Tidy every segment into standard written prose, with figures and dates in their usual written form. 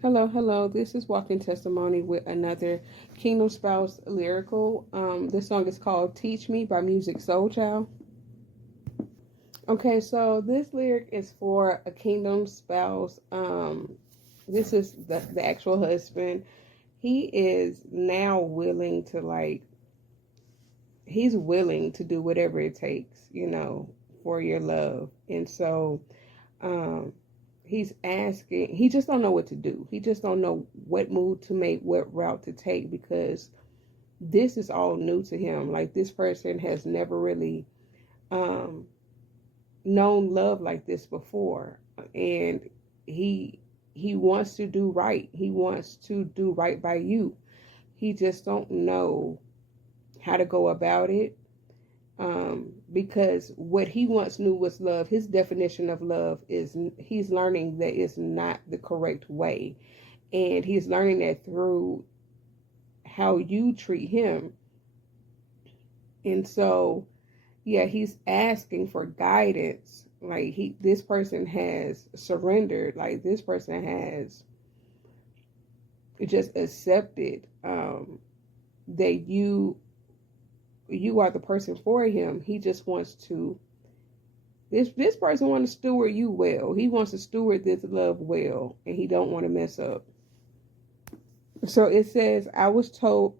Hello. This is Walking Testimony with another Kingdom Spouse lyrical. This song is called Teach Me by Music Soul Child. Okay, so this lyric is for a Kingdom Spouse. This is the actual husband. He is now willing to he's willing to do whatever it takes, for your love. And so, um, he's asking, he just don't know what to do. He just don't know what move to make, what route to take, because this is all new to him. Like, this person has never really um known love like this before. And he wants to do right. He wants to do right by you. He just don't know how to go about it. Because what he once knew was love, his definition of love is, he's learning that it's not the correct way. And he's learning that through how you treat him. And so, yeah, he's asking for guidance. Like, this person has surrendered. Like, this person has just accepted that you are the person for him. He just wants to, this person wants to steward you well. He wants to steward this love well, and he don't want to mess up. So it says, I was told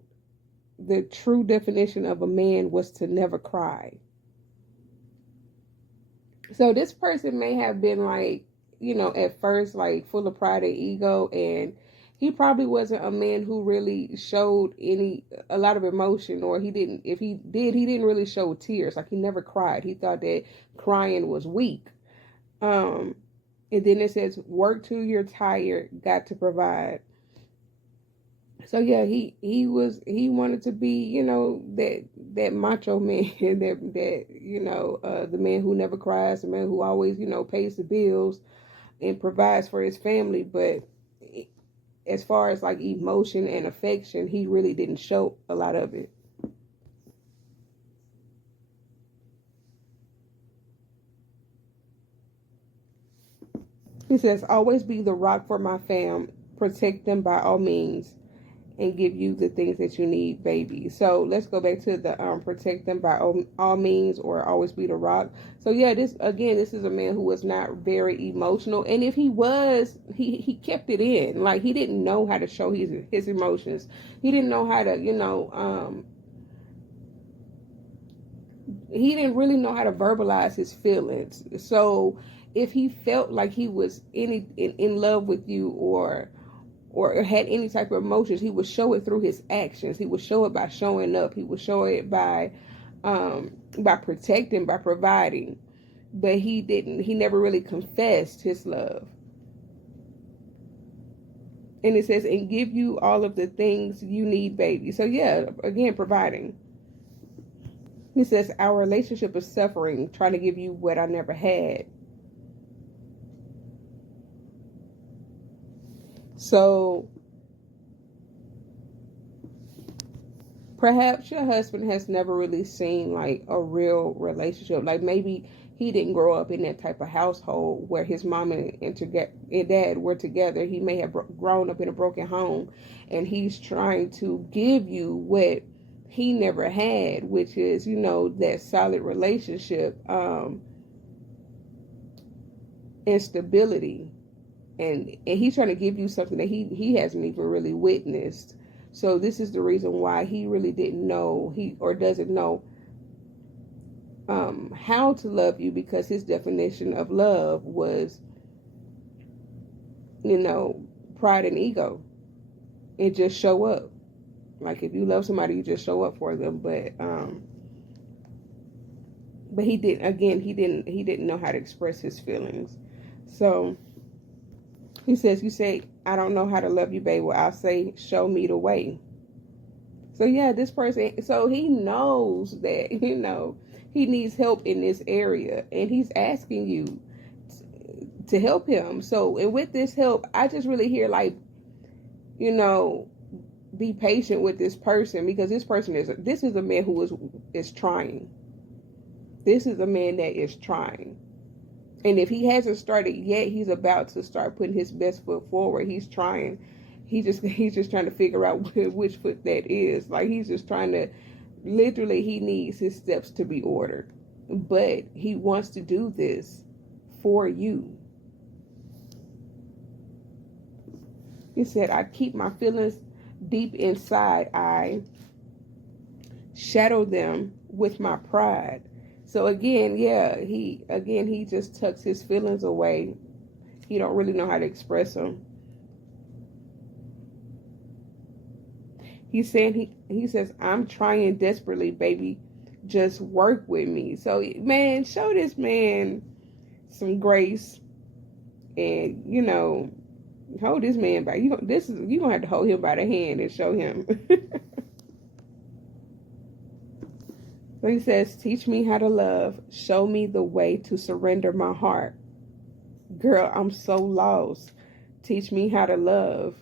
the true definition of a man was to never cry. So this person may have been like, at first, like, full of pride and ego, and he probably wasn't a man who really showed a lot of emotion, or he didn't, if he did, he didn't really show tears. Like, he never cried. He thought that crying was weak. And then it says, work till you're tired, got to provide. So yeah, he wanted to be, that macho man, that the man who never cries, the man who always, pays the bills and provides for his family. But as far as like emotion and affection, he really didn't show a lot of it. He says, always be the rock for my fam, protect them by all means, and give you the things that you need, baby. So let's go back to the protect them by all means, or always be the rock. So yeah, this is a man who was not very emotional, and if he was, he kept it in. Like, he didn't know how to show his emotions. He didn't know how to, he didn't really know how to verbalize his feelings. So if he felt like he was in love with you, or had any type of emotions, he would show it through his actions. He would show it by showing up. He would show it by protecting, by providing. But he never really confessed his love. And it says, and give you all of the things you need, baby. So yeah, again, providing. He says, our relationship is suffering, trying to give you what I never had. So perhaps your husband has never really seen like a real relationship. Like, maybe he didn't grow up in that type of household where his mom and dad were together. He may have grown up in a broken home, and he's trying to give you what he never had, which is, that solid relationship, and stability. And he's trying to give you something that he hasn't even really witnessed. So this is the reason why he really didn't know, or doesn't know how to love you, because his definition of love was, pride and ego. And just show up. Like, if you love somebody, you just show up for them. But he didn't know how to express his feelings. So he says, you say, I don't know how to love you, babe. Well, I'll say, show me the way. So yeah, this person, so he knows that, he needs help in this area, and he's asking you to help him. So, and with this help, I just really hear, like, be patient with this person, because this is a man who is trying. This is a man that is trying. And if he hasn't started yet, he's about to start putting his best foot forward. He's trying. He's just trying to figure out which foot that is. Like, he's just trying to, literally, he needs his steps to be ordered. But he wants to do this for you. He said, I keep my feelings deep inside. I shadow them with my pride. So again, he just tucks his feelings away. He don't really know how to express them. He's saying he says, I'm trying desperately, baby. Just work with me. So, man, show this man some grace, and hold this man by you gonna have to hold him by the hand and show him. So he says, teach me how to love. Show me the way to surrender my heart. Girl, I'm so lost. Teach me how to love.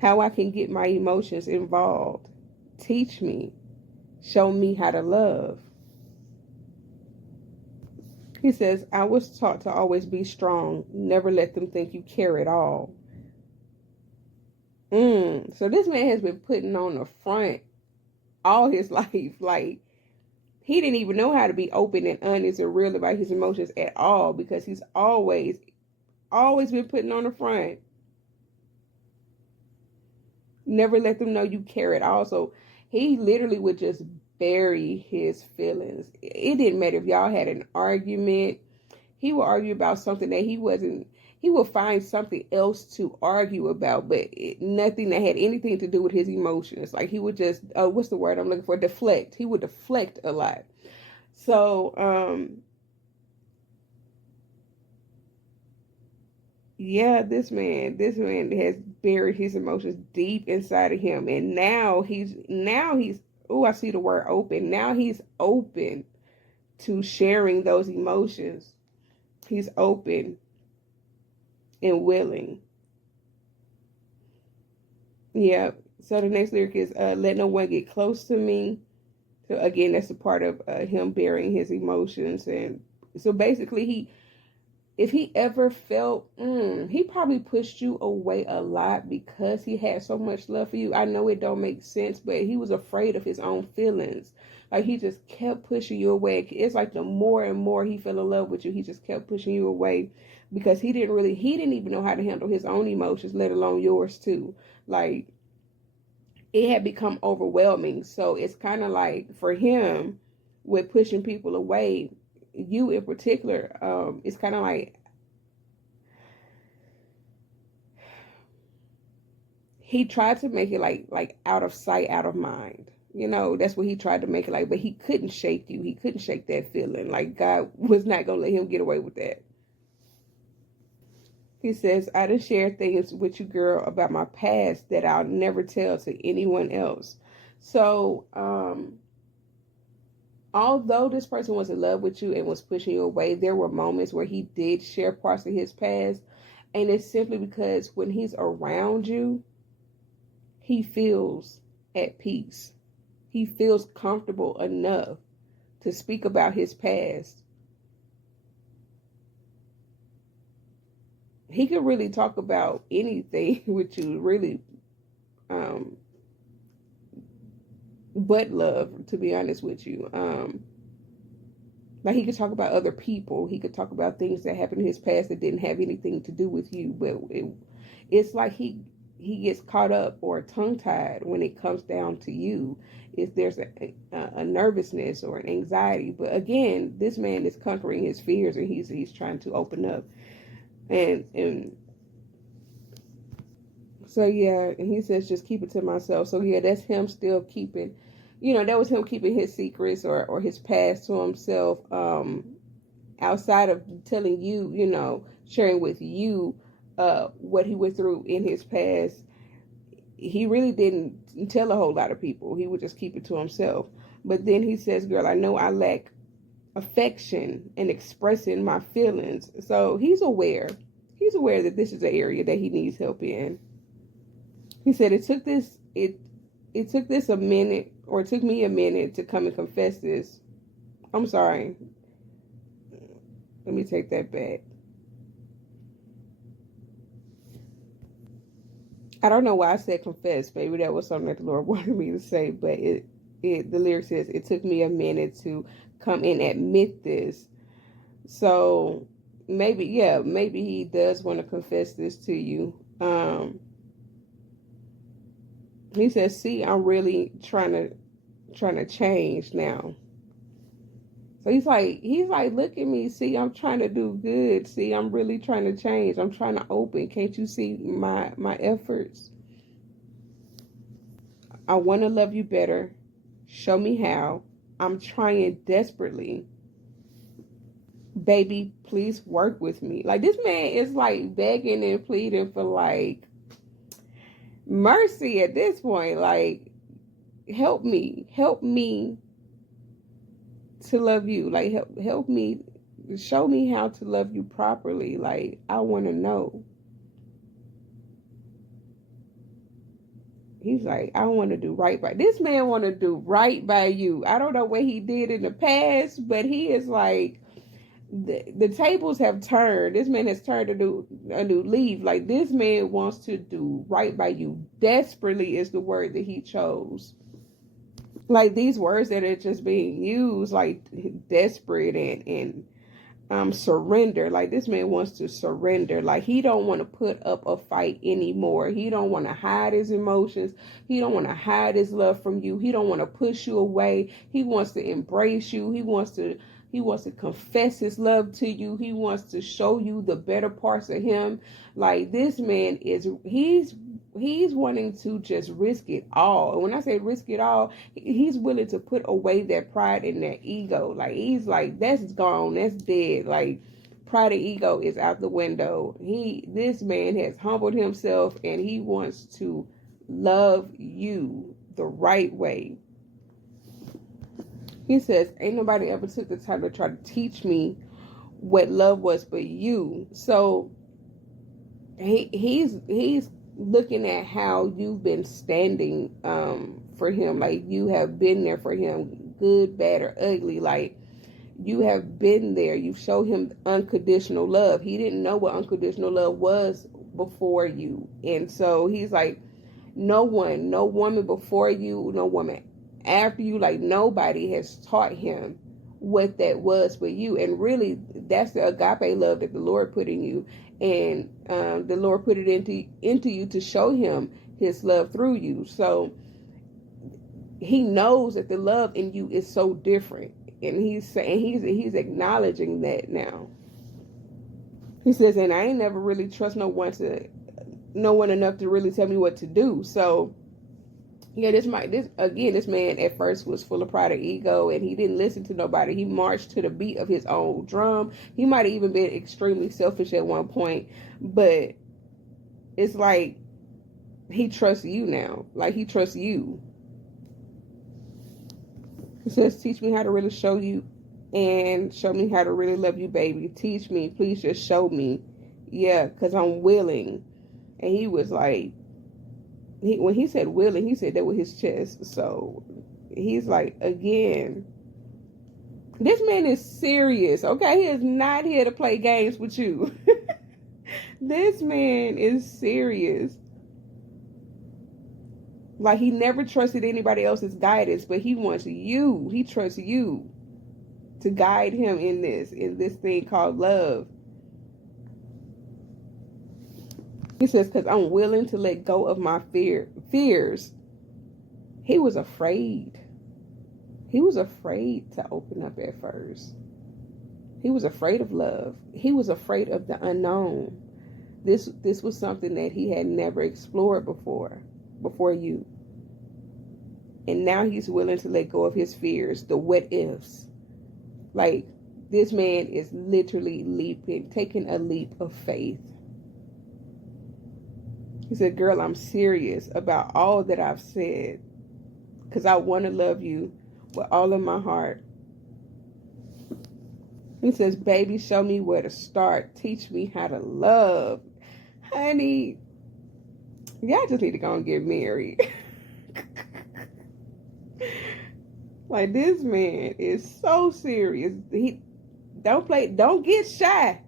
How I can get my emotions involved. Teach me. Show me how to love. He says, I was taught to always be strong. Never let them think you care at all. So this man has been putting on the front all his life. Like, he didn't even know how to be open and honest and real about his emotions at all, because he's always been putting on the front. Never let them know you care at all. So he literally would just bury his feelings. It didn't matter if y'all had an argument. He would argue about something that he would find something else to argue about, but nothing that had anything to do with his emotions. Like, he would just, what's the word I'm looking for? Deflect. He would deflect a lot. So, yeah, this man has buried his emotions deep inside of him. And now he's, oh, I see the word open. Now he's open to sharing those emotions. He's open and willing. Yeah. So the next lyric is, let no one get close to me. So again, that's a part of him burying his emotions. And so basically, if he ever felt, he probably pushed you away a lot because he had so much love for you. I know it don't make sense, but he was afraid of his own feelings. Like, he just kept pushing you away. It's like the more and more he fell in love with you, he just kept pushing you away, because he didn't even know how to handle his own emotions, let alone yours too. Like, it had become overwhelming. So it's kind of like, for him, with pushing people away, you in particular, it's kind of like he tried to make it like out of sight, out of mind. That's what he tried to make it like, but he couldn't shake you. He couldn't shake that feeling. Like, God was not going to let him get away with that. He says, I done shared things with you, girl, about my past that I'll never tell to anyone else. So, although this person was in love with you and was pushing you away, there were moments where he did share parts of his past. And it's simply because when he's around you, he feels at peace. He feels comfortable enough to speak about his past. He could really talk about anything with you, really, but love, to be honest with you. Like, he could talk about other people. He could talk about things that happened in his past that didn't have anything to do with you. But it's like he gets caught up or tongue-tied when it comes down to you. If there's a nervousness or an anxiety. But again, this man is conquering his fears, and he's trying to open up. And so, yeah, and he says, just keep it to myself. So, yeah, that's him still keeping, that was him keeping his secrets or his past to himself, outside of telling you, sharing with you what he went through in his past. He really didn't tell a whole lot of people. He would just keep it to himself. But then he says, girl, I know I lack affection and expressing my feelings. So he's aware that this is an area that he needs help in. He said, it took me a minute to come and confess this. I'm sorry. Let me take that back. I don't know why I said confess, baby. That was something that the Lord wanted me to say, but the lyric says it took me a minute to come and admit this. So maybe, yeah, maybe he does want to confess this to you. He says, "See, I'm really trying to change now." So he's like, look at me. See, I'm trying to do good. See, I'm really trying to change. I'm trying to open. Can't you see my efforts? I want to love you better. Show me how. I'm trying desperately. Baby, please work with me. Like, this man is like begging and pleading for like mercy at this point. Like, help me to love you. Like, help me, show me how to love you properly. Like, I want to know. He's like, I want to do right by this man. Want to do right by you. I don't know what he did in the past, but he is like, the tables have turned. This man has turned a new leaf. Like, this man wants to do right by you. Desperately is the word that he chose. Like, these words that are just being used, like desperate and surrender. Like, this man wants to surrender. Like, he don't want to put up a fight anymore. He don't want to hide his emotions. He don't want to hide his love from you. He don't want to push you away. He wants to embrace you. He wants to confess his love to you. He wants to show you the better parts of him. Like, this man he's wanting to just risk it all. And when I say risk it all, he's willing to put away that pride and that ego. Like, he's like, that's gone, that's dead. Like, pride and ego is out the window. This man has humbled himself, and he wants to love you the right way. He says, ain't nobody ever took the time to try to teach me what love was but you. So he's looking at how you've been standing for him. Like, you have been there for him, good, bad, or ugly. Like, you have been there. You've showed him unconditional love. He didn't know what unconditional love was before you. And so he's like, no woman before you, no woman after you, like, nobody has taught him what that was for you. And really, that's the agape love that the Lord put in you. And the Lord put it into you to show him his love through you. So he knows that the love in you is so different. And he's saying, he's acknowledging that now. He says, and I ain't never really trust no one enough to really tell me what to do. So yeah, this man at first was full of pride and ego, and he didn't listen to nobody. He marched to the beat of his own drum. He might have even been extremely selfish at one point, but it's like he trusts you now. Like, he trusts you. He says, teach me how to really show you, and show me how to really love you, baby. Teach me, please, just show me. Yeah, because I'm willing. And he was like, when he said willing, he said that with his chest. So he's like, again, this man is serious, okay? He is not here to play games with you. This man is serious. Like, he never trusted anybody else's guidance, but he wants you. He trusts you to guide him in this thing called love. He says, because I'm willing to let go of my fears. He was afraid. He was afraid to open up at first. He was afraid of love. He was afraid of the unknown. This was something that he had never explored before you. And now he's willing to let go of his fears, the what ifs. Like, this man is literally taking a leap of faith. He said, girl, I'm serious about all that I've said, because I want to love you with all of my heart. He says, baby, show me where to start. Teach me how to love. Honey, y'all just need to go and get married. Like, this man is so serious. Don't play. Don't get shy.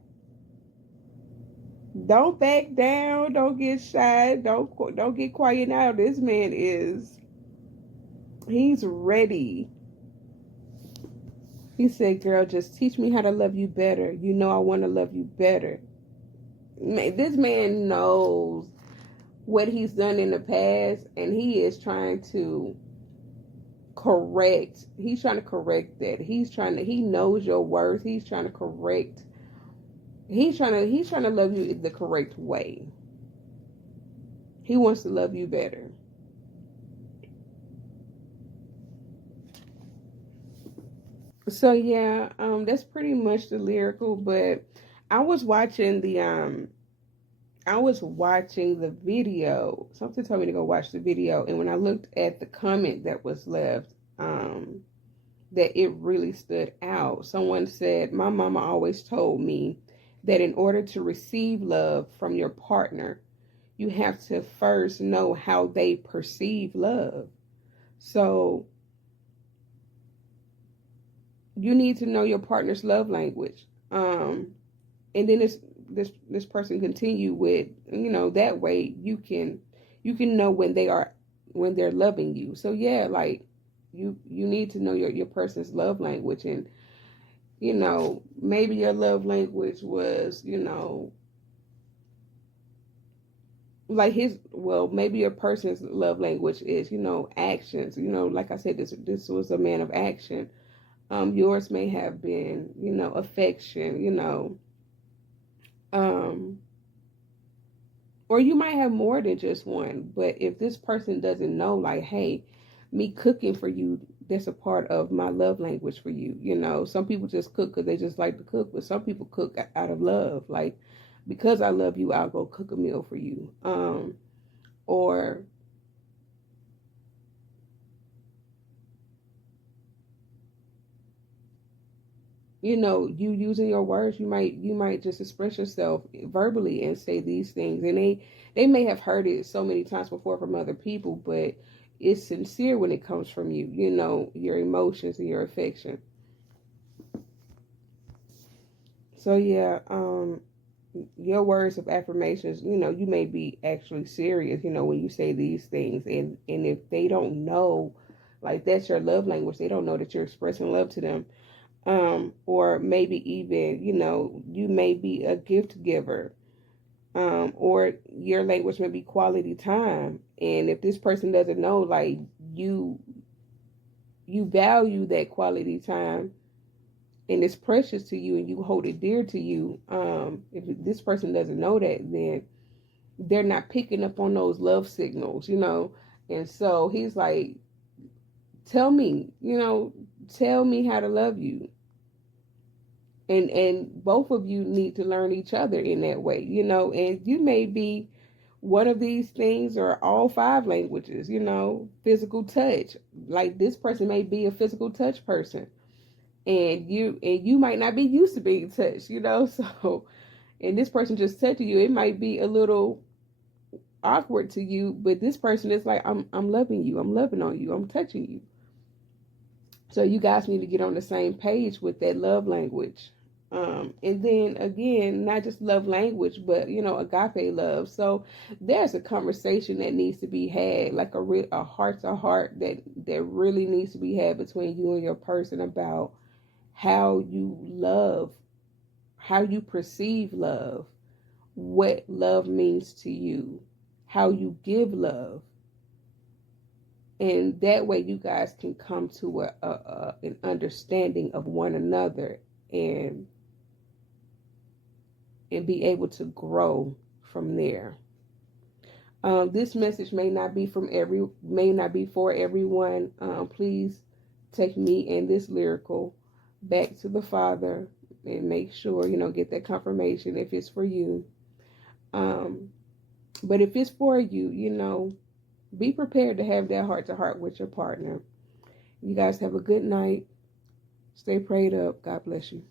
Don't back down. Don't get shy. Don't get quiet now. This man is. He's ready. He said, "Girl, just teach me how to love you better. You know I want to love you better." This man knows what he's done in the past, and he is trying to correct. He's trying to correct that. He knows your worth. He's trying to correct. He's trying to love you the correct way. He wants to love you better. So yeah, that's pretty much the lyrical, but I was watching the video. Something told me to go watch the video, and when I looked at the comment that was left, that it really stood out. Someone said, "My mama always told me that in order to receive love from your partner, you have to first know how they perceive love." So you need to know your partner's love language. And then this person continue with, that way you can know when they're loving you. So yeah, like you need to know your person's love language. And maybe your love language was, like maybe your person's love language is, actions. Like I said, this was a man of action. Yours may have been, affection, or you might have more than just one. But if this person doesn't know, like, hey, me cooking for you, that's a part of my love language for you. Some people just cook because they just like to cook, but some people cook out of love. Like, because I love you, I'll go cook a meal for you. Or you using your words, you might just express yourself verbally and say these things, and they may have heard it so many times before from other people, but it's sincere when it comes from you. Your emotions and your affection. So yeah, your words of affirmations, you may be actually serious, when you say these things, and if they don't know, like, that's your love language, they don't know that you're expressing love to them. Or maybe even, you may be a gift giver, or your language may be quality time. And if this person doesn't know, like, you value that quality time and it's precious to you and you hold it dear to you, if this person doesn't know that, then they're not picking up on those love signals, And so he's like, tell me how to love you. And both of you need to learn each other in that way, and you may be one of these things or all five languages, physical touch. Like, this person may be a physical touch person, and you might not be used to being touched, so, and this person just touching you, it might be a little awkward to you, but this person is like, I'm loving you, I'm loving on you, I'm touching you. So you guys need to get on the same page with that love language. And then again, not just love language, but agape love. So there's a conversation that needs to be had, like a heart to heart that really needs to be had between you and your person about how you love, how you perceive love, what love means to you, how you give love. And that way you guys can come to an understanding of one another and be able to grow from there. This message may not be for everyone. Please take me and this lyrical back to the Father and make sure, get that confirmation if it's for you. But if it's for you, be prepared to have that heart to heart with your partner. You guys have a good night. Stay prayed up. God bless you.